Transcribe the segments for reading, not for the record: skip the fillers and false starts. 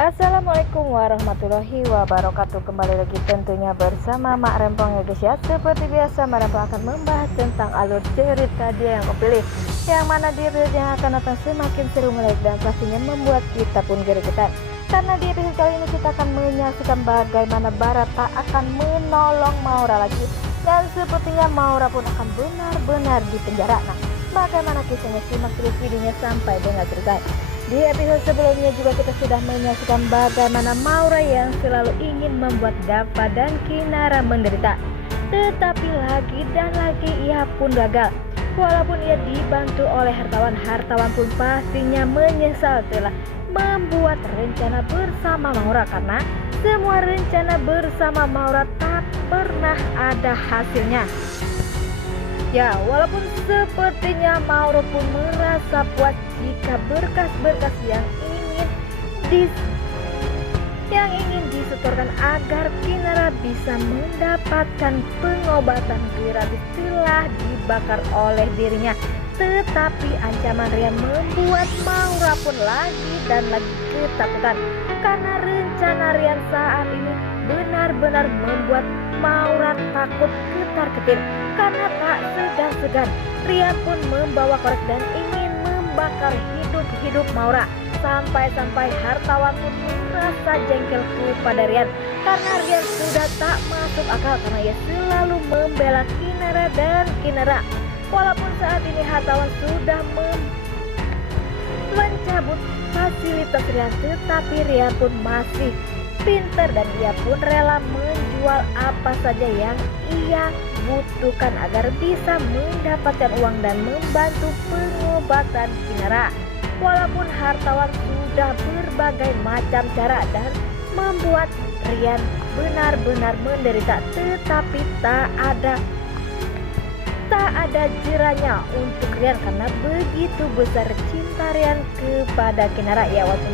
Assalamualaikum warahmatullahi wabarakatuh. Kembali lagi tentunya bersama Mak Rempong ya guys ya. Seperti biasa Mak Rempong akan membahas tentang alur cerita dia yang kepilih, yang mana dia yang akan datang semakin seru menarik dan pastinya membuat kita pun gregetan. Karena di episode kali ini kita akan menyaksikan bagaimana Barata akan menolong Maura lagi, dan sepertinya Maura pun akan benar-benar dipenjara. Nah, bagaimana kisahnya, simak terus videonya sampai dengan selesai. Di episode sebelumnya juga kita sudah menyaksikan bagaimana Maura yang selalu ingin membuat Dava dan Kinara menderita. Tetapi lagi dan lagi ia pun gagal. Walaupun ia dibantu oleh hartawan pun pastinya menyesal telah membuat rencana bersama Maura, karena semua rencana bersama Maura tak pernah ada hasilnya. Ya, walaupun sepertinya Maura pun merasa puas jika berkas-berkas yang ingin disetorkan agar Kinara bisa mendapatkan pengobatan gratis telah dibakar oleh dirinya. Tetapi ancaman Rian membuat Maura pun lagi dan lagi ketakutan, karena rencana Rian saat ini benar-benar membuat Maura takut ketar-ketir. Karena tak segan-segan Rian pun membawa korek dan ingin membakar hidup-hidup Maura. Sampai-sampai hartawan pun merasa jengkel kepada Rian, karena Rian sudah tak masuk akal karena ia selalu membela Kinara dan Kinara. Walaupun saat ini hartawan sudah mencabut fasilitas Rian, tetapi Rian pun masih pintar dan ia pun rela menjual apa saja yang ia butuhkan agar bisa mendapatkan uang dan membantu pengobatan Kinara. Walaupun hartawan sudah berbagai macam cara dan membuat Rian benar-benar menderita, tetapi tak ada jerahnya untuk Rian karena begitu besar cinta Rian kepada Kinara. Ya, waktu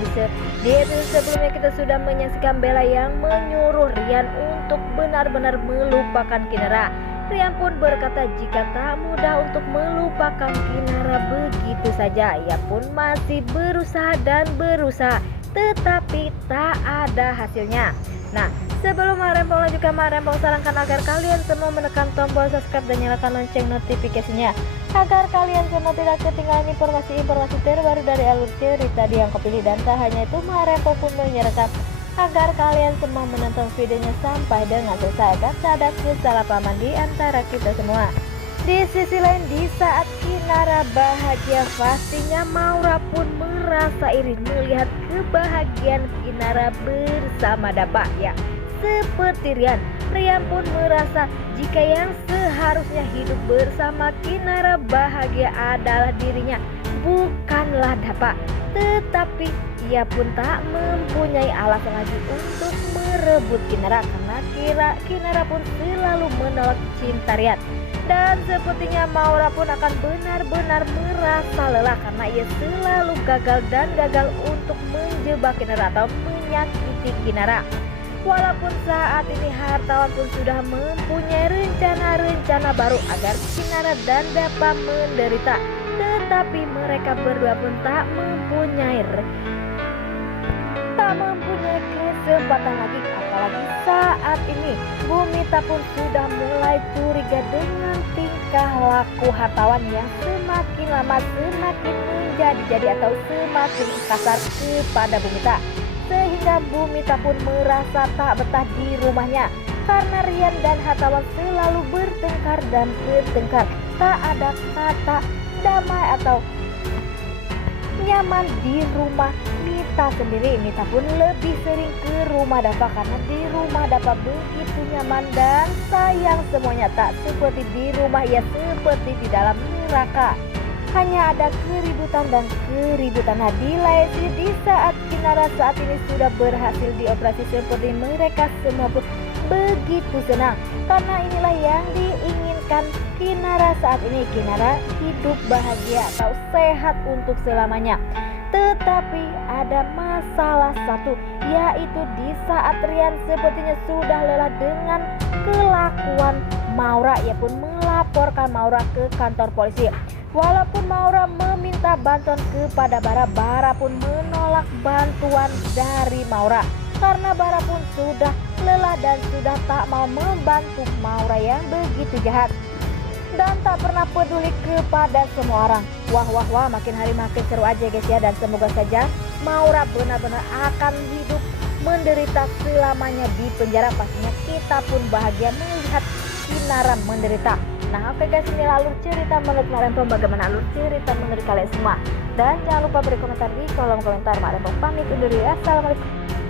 di episode sebelumnya kita sudah menyaksikan Bella yang menyuruh Rian untuk benar-benar melupakan Kinara. Rian pun berkata jika tak mudah untuk melupakan Kinara begitu saja. Ia pun masih berusaha dan berusaha, tetapi tak ada hasilnya. Nah, sebelum Mak Rempong lanjutkan, Mak Rempong sarankan agar kalian semua menekan tombol subscribe dan nyalakan lonceng notifikasinya, agar kalian semua tidak ketinggalan informasi-informasi terbaru dari alur cerita dia yang kepilih. Dan tak hanya itu, Mak Rempong pun menyarankan agar kalian semua menonton videonya sampai dengan selesai agar tak ada kesalahpahaman di antara kita semua. Di sisi lain, di saat Kinara bahagia, pastinya Maura pun merasa iri melihat kebahagiaan Kinara bersama Dava. Ya, seperti Rian pun merasa jika yang seharusnya hidup bersama Kinara bahagia adalah dirinya, bukanlah Dava. Tetapi ia pun tak mempunyai alasan lagi untuk merebut Kinara, karena Kinara pun selalu menolak cinta Rian. Dan sepertinya Maura pun akan benar-benar merasa lelah karena ia selalu gagal untuk menjebak Kinara atau menyakiti Kinara. Walaupun saat ini hartawan pun sudah mempunyai rencana-rencana baru agar Kinara dan Dava menderita, tetapi mereka berdua pun tak mempunyai kesempatan lagi. Apalagi saat ini Bumita pun sudah mulai curiga dengan tingkah laku hartawan yang semakin lama semakin menjadi-jadi atau semakin kasar kepada Bumita, sehingga Bumita pun merasa tak betah di rumahnya karena Rian dan hartawan selalu bertengkar. Tak ada kata damai atau nyaman di rumah Mita sendiri. Mita pun lebih sering ke rumah Dava karena di rumah Dava begitu nyaman dan sayang semuanya. Tak seperti di rumah ia seperti di dalam neraka, hanya ada keributan. Nah, di lain sisi, di saat Kinara saat ini sudah berhasil dioperasi, seperti mereka semua pun begitu senang karena inilah yang diinginkan Kinara saat ini. Kinara hidup bahagia atau sehat untuk selamanya. Tetapi ada masalah satu, yaitu di saat Rian sepertinya sudah lelah dengan kelakuan Maura, ia pun melaporkan Maura ke kantor polisi. Walaupun Maura meminta bantuan kepada Bara pun menolak menolak bantuan dari Maura karena Bara pun sudah lelah dan sudah tak mau membantu Maura yang begitu jahat dan tak pernah peduli kepada semua orang. Wah, makin hari makin seru aja guys ya, dan semoga saja Maura benar-benar akan hidup menderita selamanya di penjara. Pastinya kita pun bahagia melihat Kinara menderita. Nah oke guys, ini alur cerita menurut kalian tuh, bagaimana alur cerita menurut kalian semua, dan jangan lupa beri komentar di kolom komentar. Mak Dempong pamit undur diri, assalamualaikum.